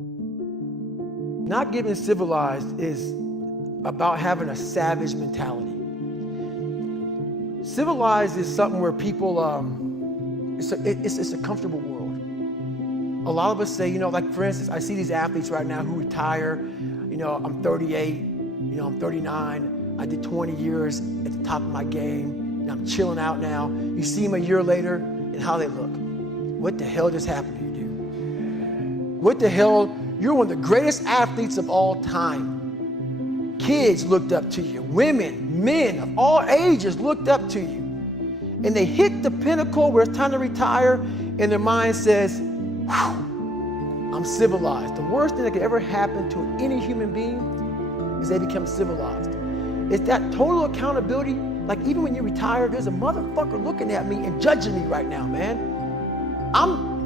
Not getting civilized is about having a savage mentality. Civilized is something where people, it's a comfortable world. A lot of us say, like for instance, I see these athletes right now who retire, I'm 38, I'm 39, I did 20 years at the top of my game, and I'm chilling out now. You see them a year later and how they look. What the hell just happened to you, dude? What the hell? You're one of the greatest athletes of all time. Kids looked up to you. Women, men of all ages looked up to you. And they hit the pinnacle where it's time to retire, and their mind says, whew, I'm civilized. The worst thing that could ever happen to any human being is they become civilized. It's that total accountability. Like even when you retire, there's a motherfucker looking at me and judging me right now, man.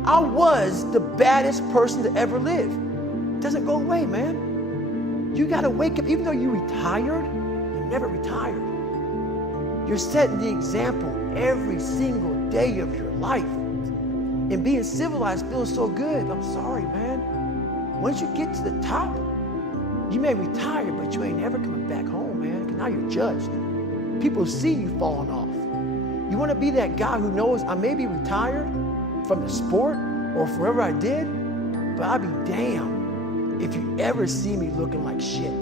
I was the baddest person to ever live. It doesn't go away, man. You gotta wake up, even though you retired, you never retired. You're setting the example every single day of your life. And being civilized feels so good. I'm sorry, man. Once you get to the top, you may retire, but you ain't never coming back home, man, because now you're judged. People see you falling off. You wanna be that guy who knows I may be retired from the sport or forever I did, but I'll be damned if you ever see me looking like shit,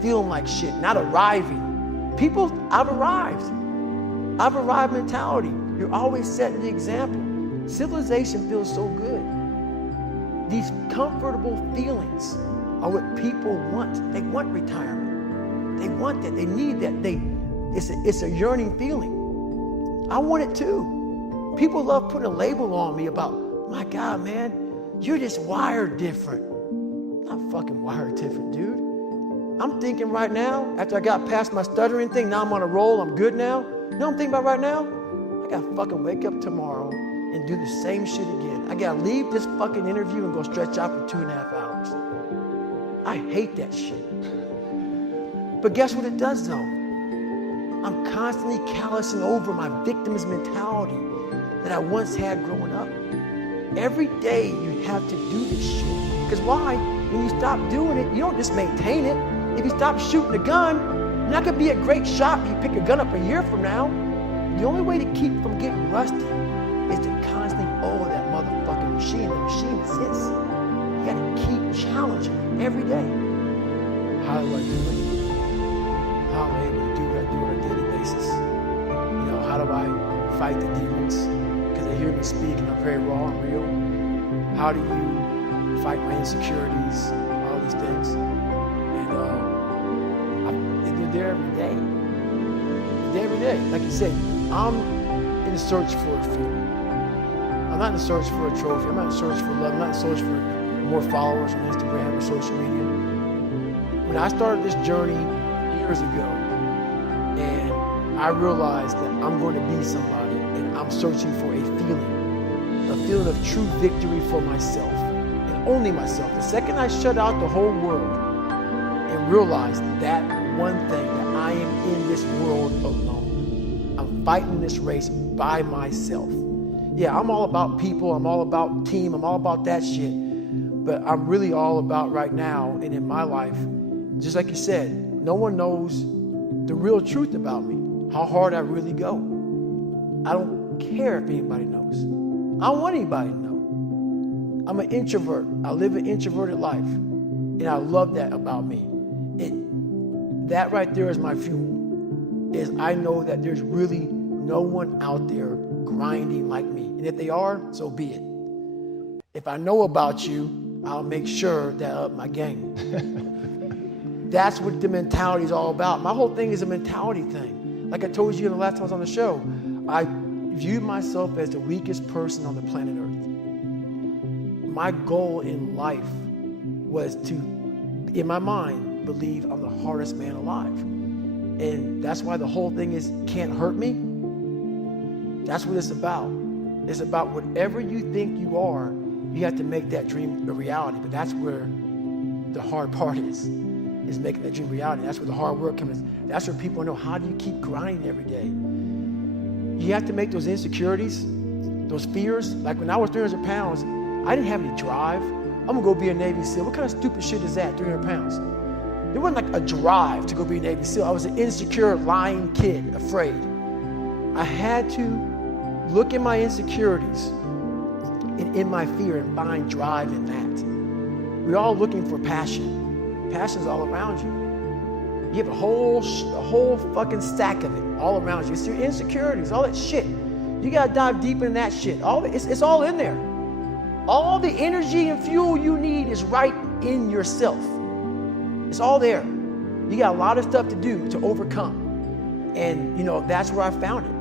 feeling like shit, not arriving. People, I've arrived. I've arrived mentality. You're always setting the example. Civilization feels so good. These comfortable feelings are what people want. They want retirement. They want that. They need that. It's a yearning feeling. I want it too. People love putting a label on me about, my God, man, you're just wired different. I'm not fucking wired different, dude. I'm thinking right now, after I got past my stuttering thing, now I'm on a roll, I'm good now. You know what I'm thinking about right now? I gotta fucking wake up tomorrow and do the same shit again. I gotta leave this fucking interview and go stretch out for 2.5 hours. I hate that shit. But guess what it does though? I'm constantly callousing over my victim's mentality that I once had growing up. Every day you have to do this shit. Because why? When you stop doing it, you don't just maintain it. If you stop shooting a gun, you're not gonna be a great shot if you pick a gun up a year from now. The only way to keep from getting rusty is to constantly owe that motherfucking machine. The machine exists. You gotta keep challenging it every day. How do I do it? How am I able to do what I do on a daily basis? How do I fight the demons? Because they hear me speak and I'm very raw and real. How do you fight my insecurities? All these things. And they're there every day. They're there every day. Like you said, I'm in the search for a feeling. I'm not in the search for a trophy. I'm not in the search for love. I'm not in the search for more followers on Instagram or social media. When I started this journey years ago, and I realized that I'm going to be somebody, and I'm searching for a feeling of true victory for myself, and only myself. The second I shut out the whole world and realized that one thing, that I am in this world alone. I'm fighting this race by myself. Yeah, I'm all about people, I'm all about team, I'm all about that shit, but I'm really all about right now and in my life, just like you said, no one knows the real truth about me, how hard I really go. I don't care if anybody knows. I don't want anybody to know. I'm an introvert. I live an introverted life, and I love that about me. That right there is my fuel, is I know that there's really no one out there grinding like me. And if they are, so be it. If I know about you, I'll make sure that I up my game. That's what the mentality is all about. My whole thing is a mentality thing. Like I told you the last time I was on the show, I viewed myself as the weakest person on the planet Earth. My goal in life was to, in my mind, believe I'm the hardest man alive. And that's why the whole thing is can't hurt me. That's what it's about. It's about whatever you think you are, you have to make that dream a reality. But that's where the hard part is making that dream reality. That's where the hard work comes. That's where people know, how do you keep grinding every day? You have to make those insecurities, those fears. Like when I was 300 pounds, I didn't have any drive. I'm gonna go be a Navy SEAL. What kind of stupid shit is that, 300 pounds? There wasn't like a drive to go be a Navy SEAL. I was an insecure, lying kid, afraid. I had to look at my insecurities and in my fear and find drive in that. We're all looking for passion. Passion's all around you. You have a whole fucking stack of it all around you. It's your insecurities, all that shit. You gotta dive deep in that shit. It's all in there. All the energy and fuel you need is right in yourself. It's all there. You got a lot of stuff to do to overcome. And that's where I found it.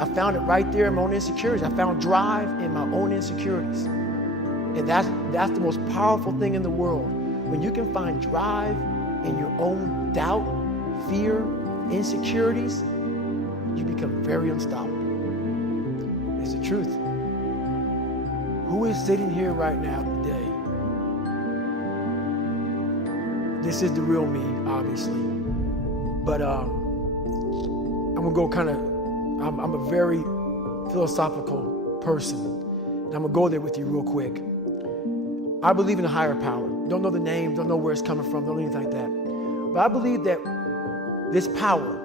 I found it right there in my own insecurities. I found drive in my own insecurities. And that's the most powerful thing in the world. When you can find drive in your own doubt, fear, insecurities, you become very unstoppable. It's the truth. Who is sitting here right now today? This is the real me, obviously. But I'm gonna go I'm a very philosophical person. And I'm gonna go there with you real quick. I believe in a higher power. Don't know the name, don't know where it's coming from, don't know anything like that. But I believe that this power,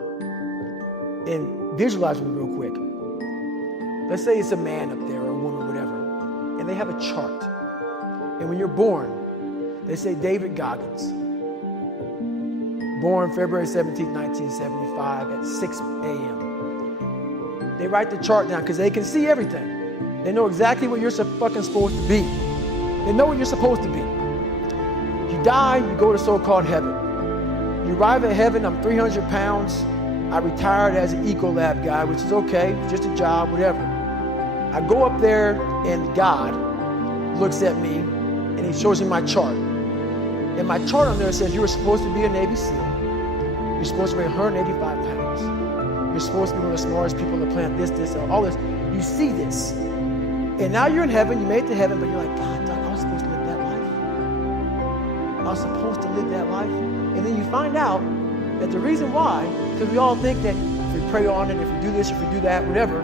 and visualize me real quick. Let's say it's a man up there or a woman, whatever, and they have a chart. And when you're born, they say David Goggins, born February 17, 1975 at 6 a.m. They write the chart down because they can see everything. They know exactly what you're fucking supposed to be. They know what you're supposed to be. You die, you go to so-called heaven. You arrive at heaven, I'm 300 pounds. I retired as an Ecolab guy, which is okay, just a job, whatever. I go up there and God looks at me and he shows me my chart. And my chart on there says you were supposed to be a Navy SEAL. You're supposed to weigh 185 pounds. You're supposed to be one of the smartest people on the planet, this, all this. You see this. And now you're in heaven, you made it to heaven, but you're like, God, I was supposed to live that life. I was supposed to live that life. And then you find out that the reason why, because we all think that if we pray on it, if we do this, if we do that, whatever,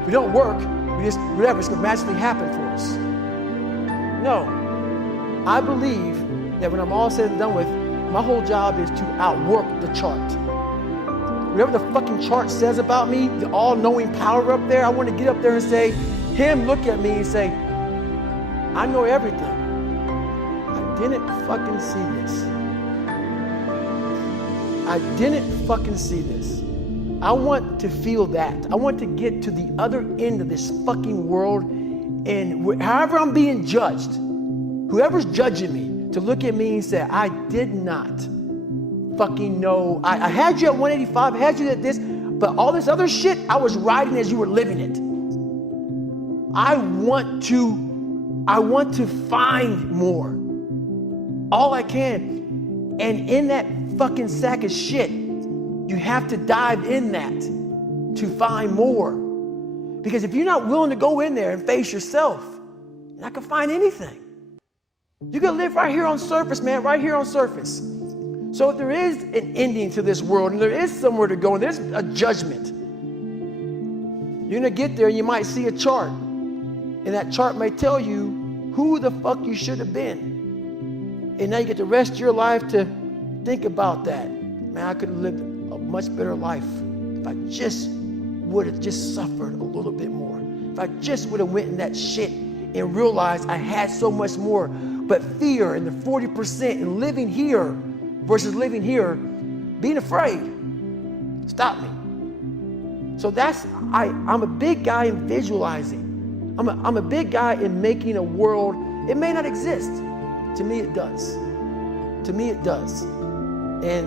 if we don't work, we just, whatever, it's gonna magically happen for us. No. I believe that when I'm all said and done with, my whole job is to outwork the chart. Whatever the fucking chart says about me, the all-knowing power up there, I want to get up there and say, him look at me and say, I know everything. I didn't fucking see this. I didn't fucking see this. I want to feel that. I want to get to the other end of this fucking world, and however I'm being judged, whoever's judging me, to look at me and say, I did not fucking know. I had you at 185, I had you at this, but all this other shit, I was riding as you were living it. I want to find more. All I can. And in that fucking sack of shit, you have to dive in that to find more. Because if you're not willing to go in there and face yourself, you're not gonna find anything. You can live right here on surface, man, right here on surface. So if there is an ending to this world and there is somewhere to go and there's a judgment, you're gonna get there and you might see a chart. And that chart may tell you who the fuck you should have been. And now you get the rest of your life to think about that. Man, I could have lived a much better life if I just would have just suffered a little bit more. If I just would have went in that shit and realized I had so much more. But fear and the 40% and living here versus living here, being afraid, stop me. So I'm a big guy in visualizing. I'm a big guy in making a world. It may not exist. To me, it does. To me, it does. And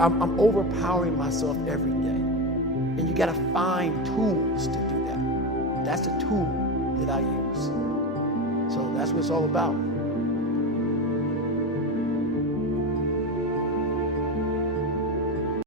I'm overpowering myself every day. And you got to find tools to do that. That's the tool that I use. So that's what it's all about.